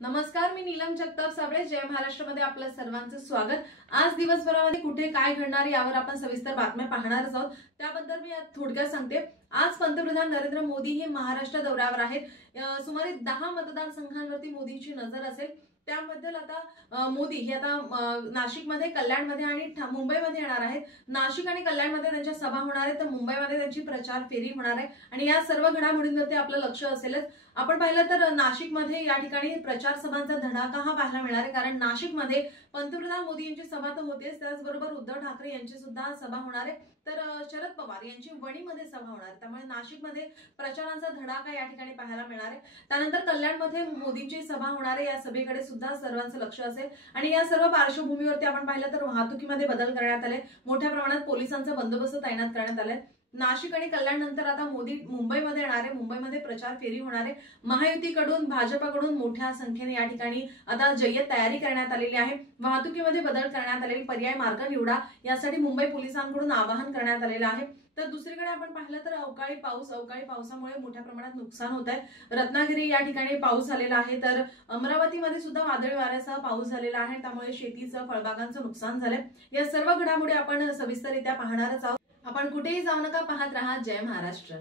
नमस्कार, मी नीलम जगताप साबळे. जय महाराष्ट्रमध्ये आपलं सर्वांचं स्वागत. आज दिवसभरामध्ये कुठे काय घडणार यावर आपण सविस्तर बातम्या पाहणारच आहोत. त्याबद्दल मी थोडक्यात सांगते. आज पंतप्रधान नरेंद्र मोदी हे महाराष्ट्र दौऱ्यावर आहेत. सुमारे 10 मतदारसंघांवरती मोदींची नजर असेल. त्याबद्दल आता मोदी हे आता नाशिकमध्ये, कल्याणमध्ये आणि मुंबईमध्ये येणार आहेत. नाशिक आणि कल्याणमध्ये त्यांच्या सभा होणार आहेत, तर मुंबईमध्ये त्यांची प्रचार फेरी होणार आहे आणि या सर्व घडामोडींवरती आपलं लक्ष असेलच. आपण पाहिलं तर नाशिकमध्ये या ठिकाणी प्रचार सभांचा धडाका हा पाहायला मिळणार आहे, कारण नाशिकमध्ये पंतप्रधान मोदी यांची सभा तर होतेच, त्याचबरोबर उद्धव ठाकरे यांची सुद्धा सभा होणार आहे, तर शरद पवार यांची वणीमध्ये सभा होणार आहे. त्यामुळे नाशिकमध्ये प्रचारांचा धडाका या ठिकाणी पाहायला मिळणार आहे. त्यानंतर कल्याणमध्ये मोदींची सभा होणार आहे. या सभेकडे सुद्धा सर्वांचं लक्ष असेल आणि या सर्व पार्श्वभूमीवरती आपण पाहिलं तर वाहतुकीमध्ये बदल करण्यात आले. मोठ्या प्रमाणात पोलिसांचा बंदोबस्त तैनात करण्यात आलाय. नाशिक आणि कल्याण नंतर आता मोदी मुंबईमध्ये येणार आहे. मुंबईमध्ये प्रचार फेरी होणार आहे. महायुतीकडून, भाजपाकडून मोठ्या संख्येने या ठिकाणी आता जय्यत तयारी करण्यात आलेली आहे. वाहतुकीमध्ये बदल करण्यात आलेले, पर्याय मार्ग निवडा यासाठी मुंबई पोलिसांकडून आवाहन करण्यात आलेलं आहे. तर दुसरीकडे आपण पाहिलं तर अवकाळी पावसामुळे मोठ्या प्रमाणात नुकसान होत आहे. रत्नागिरी या ठिकाणी पाऊस झालेला आहे, तर अमरावतीमध्ये सुद्धा वादळी वाऱ्यासह पाऊस झालेला आहे. त्यामुळे शेतीचं, फळबागांचं नुकसान झालंय. या सर्व घडामोडी आपण सविस्तररित्या पाहणारच आहोत. आपण कुठेही जाऊ नका, पाहत राहा जय महाराष्ट्र.